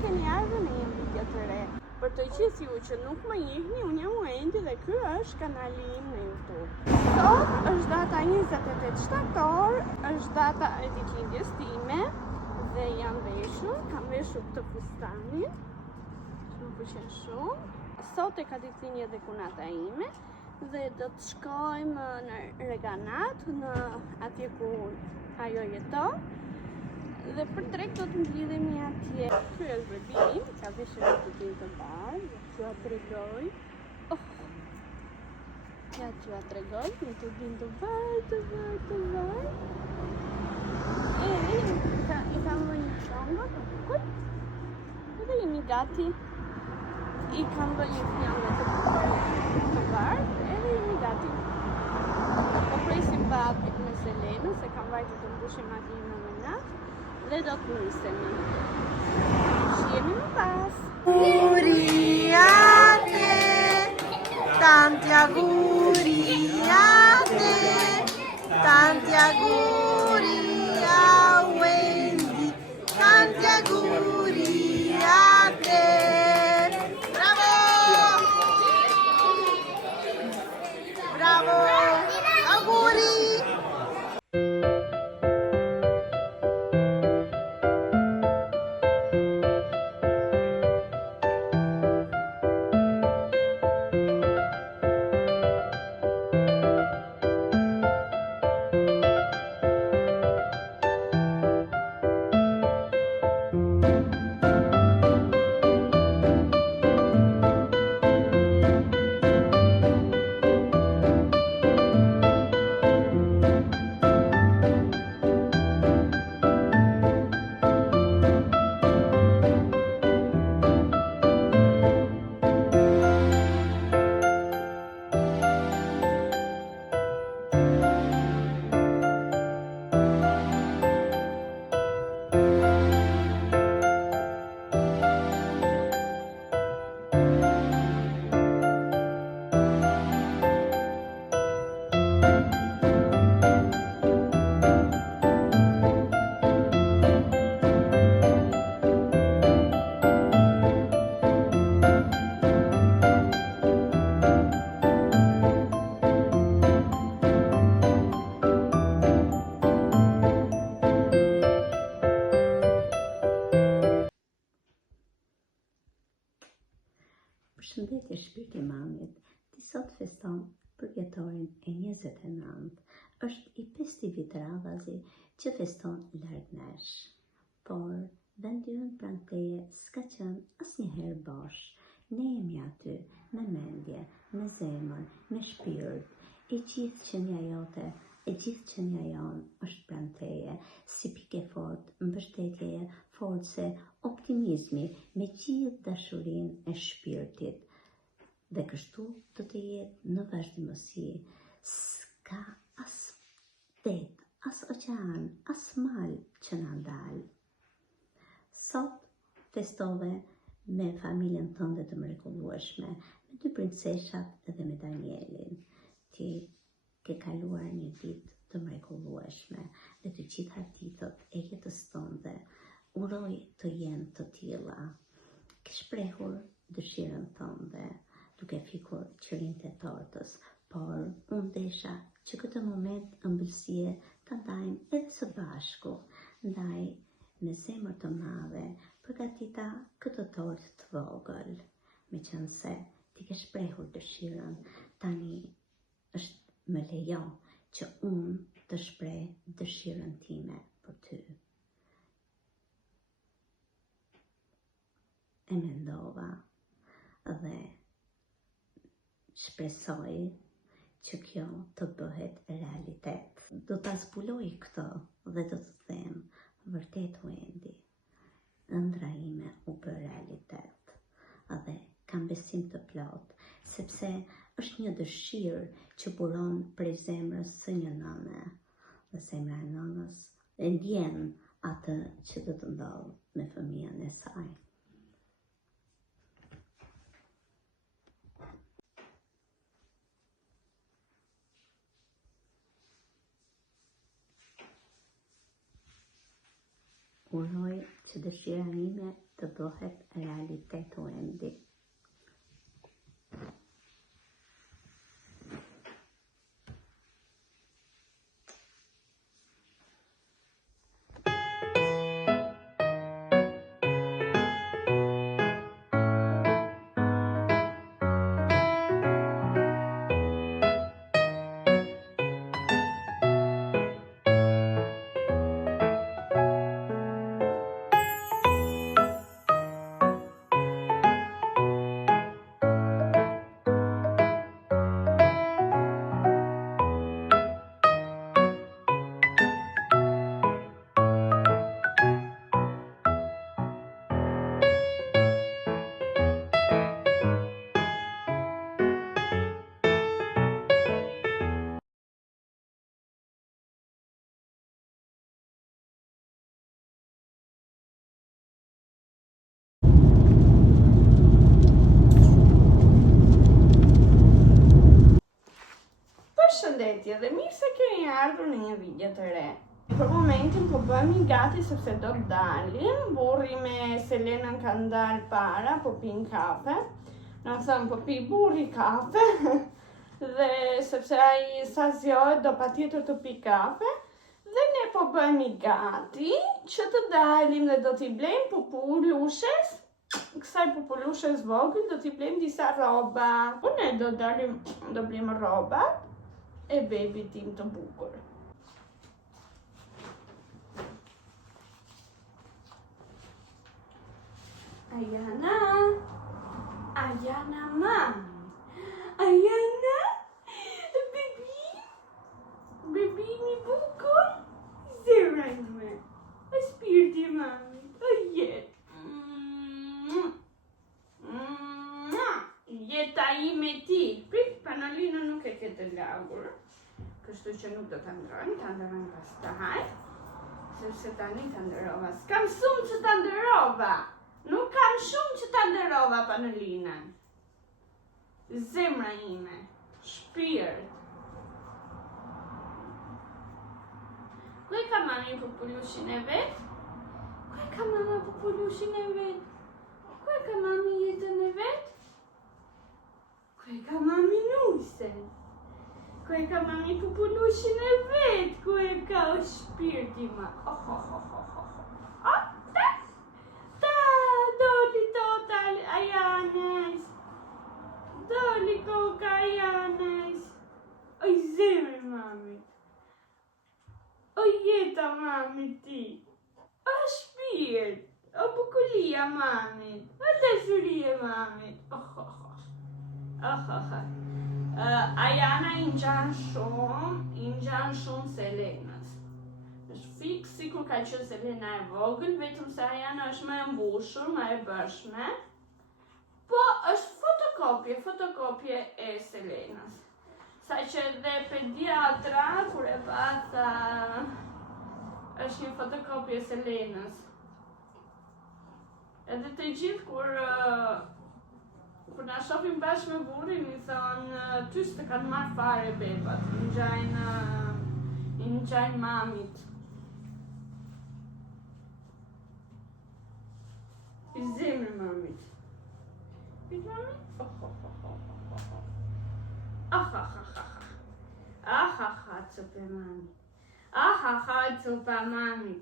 keni ardhur në një video të re. Për të gjithë ju që nuk më njihni, unë jam Wendy dhe ky është kanali im në YouTube. Sot është data 28 shtator, është data e ditëlindjes time dhe jam veshur, kam veshur këtë fustanin, që më pëlqen shumë. Sot e ka ditëlindje dhe kunata ime dhe do të shkojmë në Reganat, në atje ku ajo jeton. Dhe për drejt do të mblidhemi atje. Ky është bebi im, ka veshur një tutin të bardhë, t'ua tregoj. Ja t'ua tregoj, një tutin të bardhë. I kam vënë një shongo të bukur. Edhe jemi gati. I kam vënë një fjalë të bardhë, edhe jemi gati. Po presim babit me Selenën, se kam vajtur të mbushim makinën me naftë. Dhe do të nisemi. Shihemi më pas. Guriate, tanti auguri a te, tanti auguri a Wendy, tanti auguri a te. Bravo! Bravo! Auguri! Përshëndetje shpirti mamit, ti sot feston përgjetorin e 29. Është i 5 vit radhazi që feston larg nesh. Por vendi ynë pranë teje s'ka qenë asnjëherë bosh. Ne jemi aty me mendje, me zemër, me shpirt. E gjithë qenia jote, e gjithë qenia jonë është pranë teje, si pikë fort, mbështetjeje, force, optimizmi, me gjithë dashurinë e shpirtit. Dhe kështu do të jetë në vazhdimësi. S'ka as det, as oqean, as mal që na ndal. Sot festove me familjen tënde të mrekullueshme, me 2 princeshat dhe me Danielin. Ti ke kaluar një ditë të mrekullueshme dhe të gjitha ditët e jetës tënde uroj të jenë të tilla. Ke shprehur dëshirën tënde duke fikur qërinë e tortës, por unë desha që këtë moment ëmbëlsie ta ndajmë edhe së bashku. Ndaj me zemër të madhe përgatita këtë tortë të vogël. Meqense ti ke shprehur dëshirën, tani është më lejo që unë të shpreh dëshirën time për ty. E mendova dhe shpresoj që kjo të bëhet realitet. Do ta zbuloj këtë dhe do të them vërtet Wendy, ëndra ime u bë realitet dhe kam besim të plot, sepse është një dëshirë që buron prej zemrës së një nëne, dhe zemra e nënës e ndjen atë që do të ndodhë me fëmijën e saj. Uroj që dëshira ime të bëhet realitet Wendy. Përshëndetje dhe mirë se keni ardhur në një video të re. Për momentin po bëhemi gati sepse do të dalim. Burri me Selenën kanë dalë para, po pinë kafe. Na thënë po pi burri kafe. Dhe sepse ai sa zgjohet do patjetër të pi kafe. Dhe ne po bëhemi gati që të dalim dhe do t'i blejmë pupulushes. Kësaj pupulushes vogël do t'i blejmë disa rroba. Po ne do dalim, do blejmë rrobat e bebi tim të bukur. Ajana, Ajana mami, Ajana, bebi mi bukur, zemra ime, shpirti mami, o jet. Jeta ime ti. Prit, Panolina nuk e ke të lagur. Kështu që nuk do të ndrojnë, të ndrojnë pastaj. Sepse tani të ndërova. S'kam shumë që të ndërova. Nuk kam shumë që të ndërova, Panolina. Zemra ime. Shpirt. Ku e ka mami pupulushin e vet? Ku e ka mama pupulushin e vet? Ku e ka mami jetën e vet? Ku e ka mami nusen? Ku e ka mami pupulushin e vet? Ku e ka o shpirti ma? Doli total, Ajanes. Doli koka, Ajanes. Oj zemër mami. O jeta mami ti. O shpirt. O bukuria mami. O dashuria mami. Ajana i ngjan shumë Selenës. Është fiks sikur ka qenë Selena e vogël, vetëm se Ajana është më e mbushur, më e bërshme. Po është fotokopje e Selenës. Saqë edhe pediatra kur e pata është një fotokopje e Selenës. Edhe të gjithë kur na shohin bashkë me burrin, i thonë ty s'të kanë marrë fare bebat, i ngjajnë mamit. I zemër mamit. Pit mamit? Copa mami. Copa mami.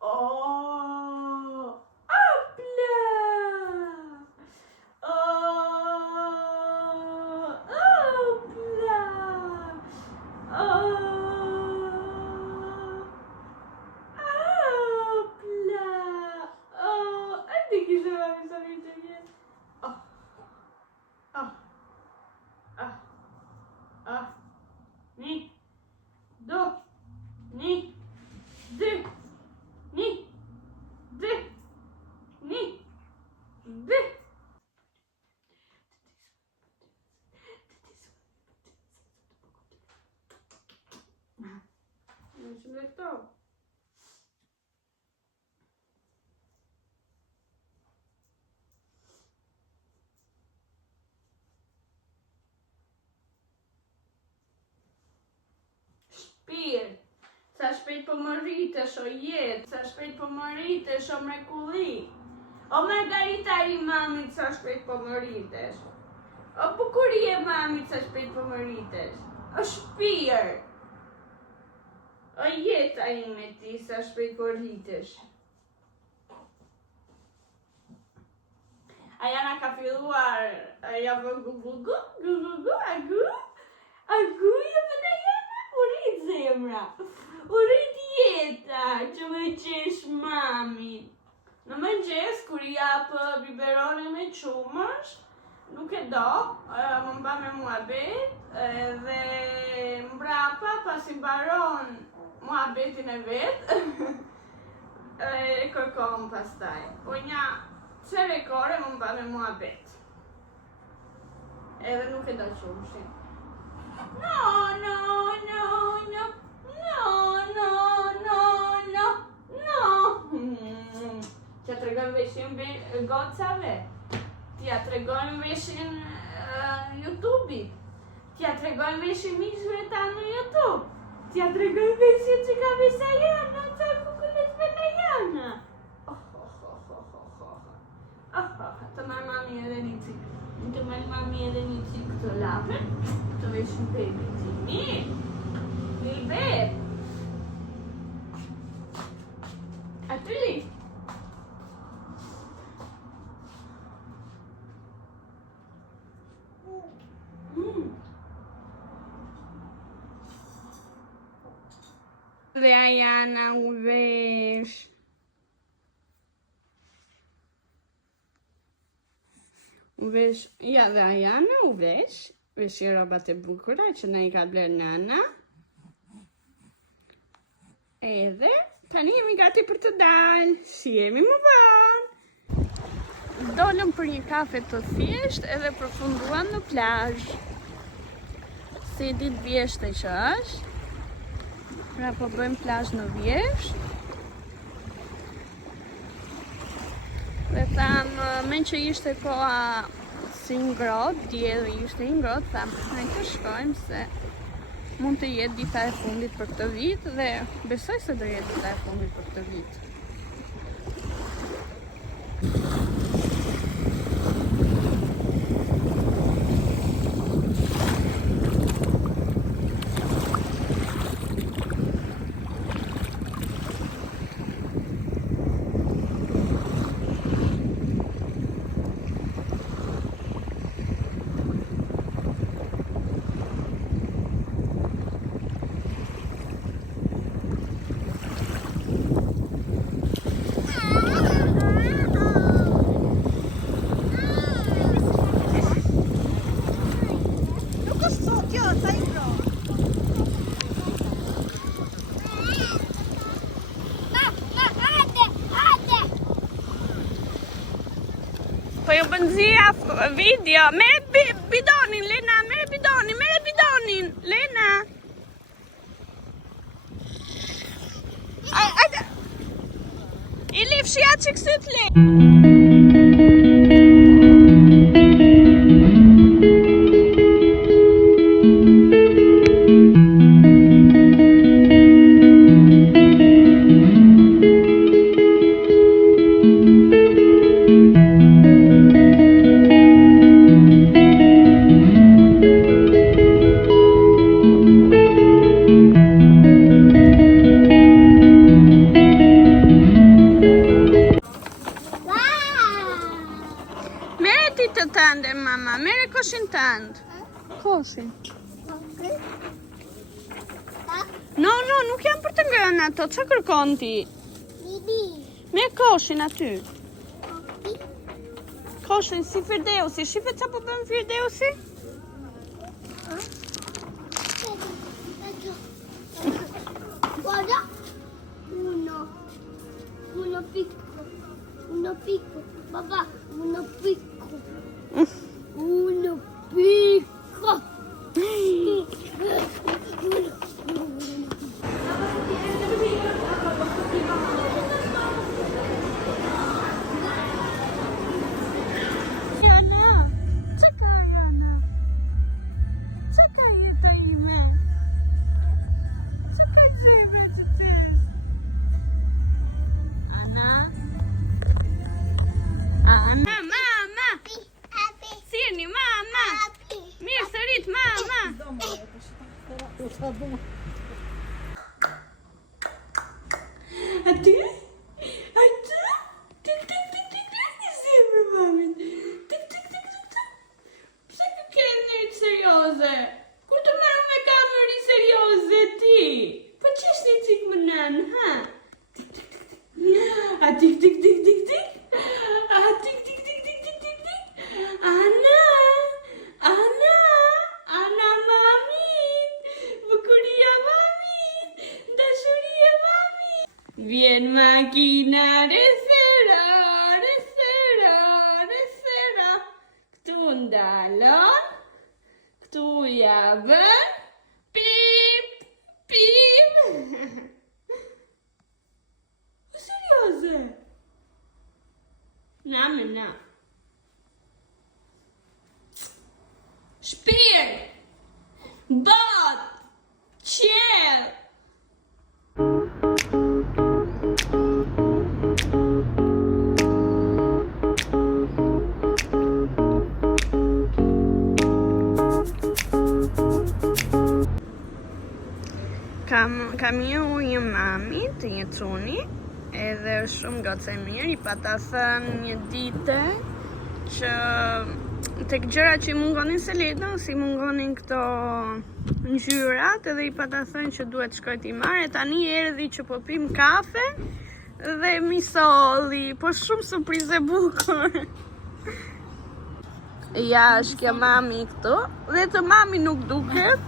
Oh! Opla! Shpirt. Sa shpejt po më rritesh, o jetë, sa shpejt po më rritesh, o mrekulli. O Margarita i mamit, sa shpejt po më rritesh. O bukurie mamit, sa shpejt po më rritesh. O shpirë. O jeta ime ti, sa shpejt po rritesh. Ajana ka filluar, ja bë gu, agu, ja bë Ajana, u rrit zemra. U rrit jeta, që më qesh mamit. Në mëngjes, kur i japë biberoni me qumësh, nuk e do, më mba me muhabet, dhe mbrapa, pas i baron muhabetin e vetë, e kërkom pastaj. Po një qere kore më mba me muhabet. Edhe nuk e do qumshin. T'ja tregojmë veshin gocave, t'ja tregojmë veshin YouTube-it, t'ja tregojmë veshin miqve ta në YouTube, t'ja tregojmë veshin që ka vesh Ajana, qa kukullet vet Ajana. Të marrë mami edhe një cikë, të marrë mami edhe një cikë këtë lape, të veshin baby ti, mirë, beb. Aty li. Dhe Ajana u vesh. Ja, dhe Ajana u vesh. Veshi robat e bukura që na i ka bler nana. Edhe tani jemi gati për të dalë. Si jemi më vonë. Dolëm për një kafe të thjesht edhe përfunduam në plazh. Si ditë vjeshte që është. Pra po bëjmë plazh në vjesht. Dhe thamë, me që ishte koha si ngrohtë, dielli ishte i ngrohtë, thamë, ne të shkojmë se mund të jetë dita e fundit për këtë vit dhe besoj se do jetë dita e fundit për këtë vit. Po ju bëndzia video. Mere bidonin, Lena, mere bidonin, Lena. I lifshja që kësët le. Të tënde, mama, mere koshin tënd. Koshin. No, nuk jam për të ngrënë ato, që kërkon ti? Me koshin aty. Koshin si Firdeusi, shife që po bëm Firdeusi? Guarda, uno picco, papà, uno picco. Uno picco. Czekaj, to imię. Czekaj, Aty? Aty? Tik, tik, tik, tik, tik, një zemër, mamin. Tik, tik, tik, tik, tik. Pse kë ke njëri serioze? Kur të merru me kamerë serioze ti? Po qesh një cik më nën, ha? Tik, tik, tik, tik. A tik, tik, tik, tik, tik? A tik, tik, tik, tik, tik, tik, tik? Ana! Ana! Ana mamin! Bukuria mamin! Dashuria mamin! Vjen makina resera, resera, resera. Këtu ndalon, këtu ja bën, pip, pip. Serioze? Na me na. Shpirë, bot, qelë. Kam një ujë mami të një cuni, edhe është shumë gocë e mirë, i pata thënë një dite që tek gjëra që i mungonin Seledën, si mungonin këto ngjyrat, edhe i pata thënë që duhet shkoj t'i marrë, tani erdhi që po pim kafe dhe mi solli, po shumë surprizë e bukur. Ja, është kjo mami këtu, dhe të mami nuk duket.